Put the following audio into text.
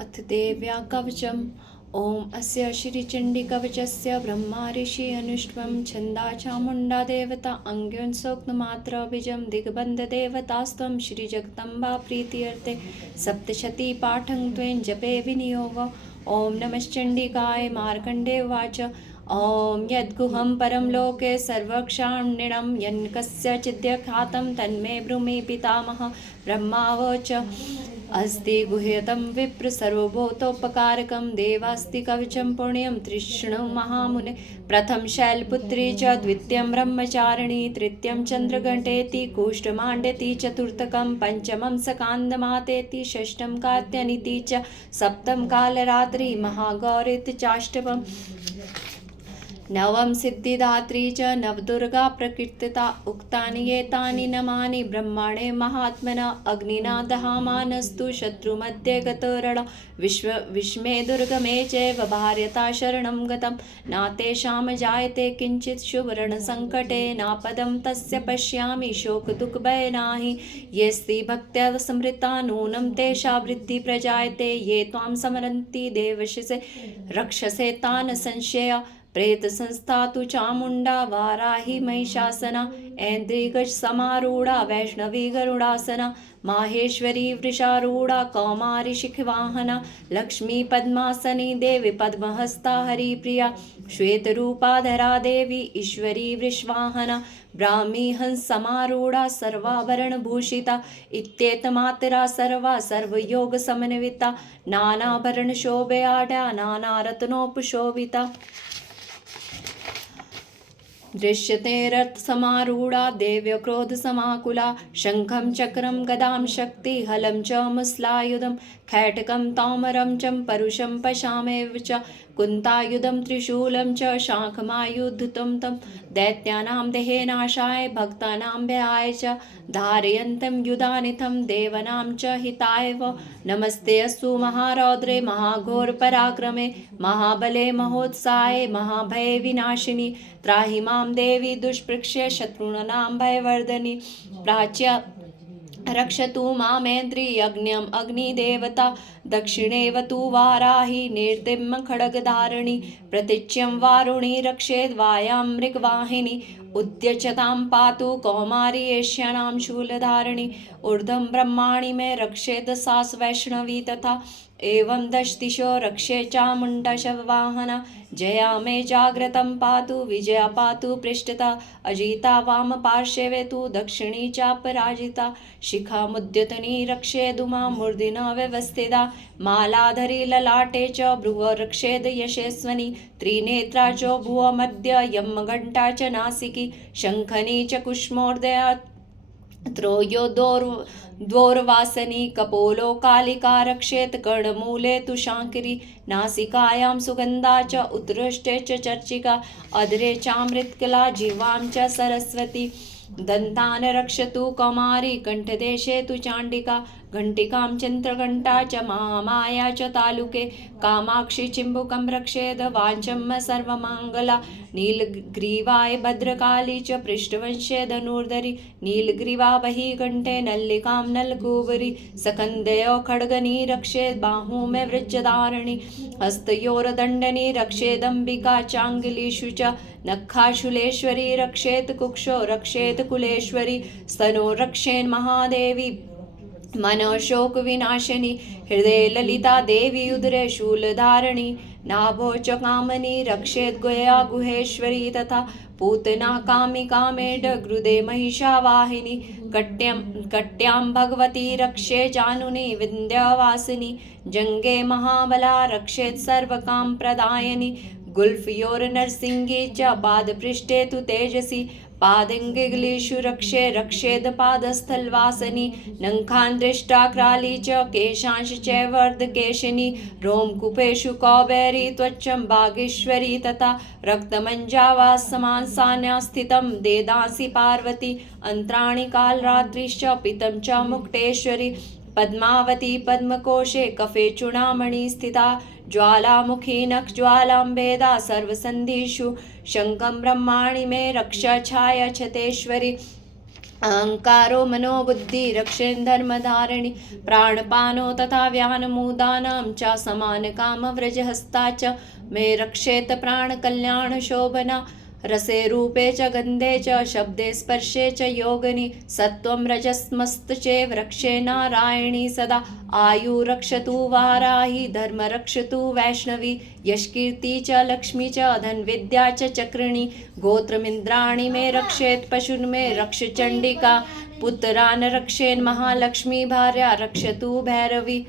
अथ देव्या कवचम् ॐ अस्य श्रीचण्डीकवचस्य ब्रह्मा ऋषि अनुष्टुवं छन्दा चामुण्डा देवता अङ्ग्युंसोक्तमात्रबीजं दिग्बन्धदेवतास्त्वं श्रीजगदम्बा प्रीत्यर्थे सप्तशती पाठं त्वेन जपे विनियोग। ॐ नमश्चण्डिकाय मार्कण्डे उवाच ॐ यद्गुहं परं लोके सर्वक्षाण्यं यन् कस्यचिद्यख्यातं तन्मे ब्रूमि पितामहः। ब्रह्मावोच अस्ति गुह्यतं विप्र सर्वभूतोपकारकं देवास्ति कवचं पुण्यं तृष्णु महामुने। प्रथम शैलपुत्री च द्वितीयं ब्रह्मचारिणी तृतीयं चन्द्रघण्टेति कूष्ठमाण्ड्यति चतुर्थकं पंचमं स्कन्दमातेति षष्ठं कात्यायनीति च सप्तम कालरात्रि महागौरीति चाष्टमम् नवम सिद्धिदात्री च नवदुर्गा प्रकीर्तिता उक्तानि एतानि नामानि ब्रह्मणे महात्मना अग्निना दहामानस्तु शत्रुमध्ये गतोरण विस्मे दुर्गमे चैव भार्यता शरणं गतं नातेषां जायते किञ्चित् शुभरणसङ्कटे नापदं तस्य पश्यामि शोकदुःखभयनाहि येऽस्ति भक्त्या स्मृता नूनं तेषां वृद्धि प्रजायते ये त्वां स्मरन्ति देवशसे रक्षसे तान् संशय प्रेत संस्था तु चामुण्डा वाराही महिषासना ऐन्द्रिगज समारूढ़ा वैष्णवी गरुड़ासना माहेश्वरी वृषारूढ़ा कौमारी शिखवाहना लक्ष्मी पद्मासनी देवी पद्महस्ता हरिप्रिया श्वेतरूपाधरा देवी ईश्वरी वृषवाहना ब्राह्मी हंस समारूढ़ा सर्वाभरणभूषिता इत्येतमातरा सर्वा सर्वयोग समन्विता नानाभरण शोभयाढ्या नानारत्नोपशोभिता दृश्यते रथ समारूढ़ा देव्य क्रोध समाकुला शंखं चक्रं गदां शक्ति हलं च मुस्लायुधं खैटकं तौमरं च परुषं पशामेव च कुन्तायुधं त्रिशूलं च शाखमायुधुतं तं दैत्यानां देहेनाशाय भक्तानां भयाय च धारयन्तं युधानिथं देवानां च हिताय व नमस्ते अस्तु महारौद्रे महाघोरपराक्रमे महाबले महोत्साहे महाभये विनाशिनी त्राहि मां देवी दुष्पृक्ष्य शत्रूणां भयवर्धनि प्राच्य रक्षतु मामेन्द्रि यज्ञम् अग्निदेवता दक्षिणेव तु वाराहि निर्दिम्य खड्गधारिणी प्रतीच्यं वारुणी रक्षेद् वायां मृगवाहिनी उद्यचतां पातु कौमारी एष्यानां शूलधारिणी ऊर्ध्वं ब्रह्माणि मे रक्षेद सा वैष्णवी तथा एवं दशदिशो रक्षे चामुण्डा शववाहना जया मे जाग्रतं पातु विजया पातु पृष्ठता अजिता वाम पार्श्वे तु दक्षिणी चापराजिता शिखा मुद्यतनी रक्षेदुमा मूर्धिना व्यवस्थिता मालाधरी ललाटे च भ्रुव रक्षेद यशस्वनी त्रिनेत्रा च भुवमध्य यमघण्टा च नासिकी शङ्खनी च कुष्मोर्दया त्रयो द्वौर्वासनी कपोलो कालिका रक्षेत कर्णमूले तु शाङ्करी नासिकायां सुगन्धा च उत्कृष्टे च चर्चिका अधरे चामृतकला जिह्वां च सरस्वती दन्तान् रक्षतु कौमारी कण्ठदेशे तु चाण्डिका घण्टिकां चन्द्रघण्टा च महामाया च तालुके कामाक्षि चिम्बुकं रक्षेद वाञ्छं सर्वमङ्गला नीलग्रीवाय भद्रकाली च पृष्ठवंशे धनुर्धरी नीलग्रीवा बहिकण्ठे नल्लिकां नलकूबरी सकन्दयो खड्गनी रक्षेद बाहू मे वृज्जधारिणी हस्तयोरदण्डनी रक्षेदम्बिका चाङ्गुलीषु च नखाशूलेश्वरी रक्षेत कुक्षो रक्षेत कुलेश्वरी स्तनो रक्षेन् महादेवी मनोशोक विनाशिनी हृदय ललिता देवी उदरे शूलधारिणी नाभो च कामनी रक्षेत गुह्या गुहेश्वरी तथा पूतना कामिका मेढ गृदे महिषावाहिनी कट्यां भगवती रक्षे जानुनी विन्ध्यवासिनी जंगे महाबला रक्षेत सर्वकाम प्रदायिनी गुल्फयोर्नरसिंहे च पादपृष्ठे तु तेजसी पादङ्गुलीषु रक्षे रक्षेद पादस्थलवासिनी नखान् दृष्टा क्राली च केशांश चैवर्धकेशिनी रोमकूपेषु कौबेरी त्वचं बागेश्वरी तथा रक्तमञ्जावासमांसान्या स्थितं देदांसि पार्वती अन्त्राणि कालरात्रिश्च पितं च मुक्तेश्वरी पद्मावती पद्मकोशे कफे चूडामणि स्थिता ज्वालामुखी नखज्वालाम्बेदा सर्वसन्धिषु शङ्खं ब्रह्माणि मे रक्ष छाया छतेश्वरी अहंकारो मनोबुद्धि रक्षेन् धर्मधारिणी प्राणपानो तथा व्यानमुदानां च समानकामव्रजहस्ता च मे रक्षेत प्राणकल्याणशोभना रसे रूपे च गन्धे च शब्दे स्पर्शे च योगिनी सत्त्वं रजस्मस्त चेव रक्षे नारायणी सदा आयु रक्षतु वाराहि धर्म रक्षतु वैष्णवी यशकीर्ति च लक्ष्मी च धनविद्या च चक्रिणी गोत्रमिन्द्राणि मे रक्षेत् पशून् मे रक्ष चण्डिका पुत्रान् रक्षेन् महालक्ष्मी भार्या रक्षतु भैरवी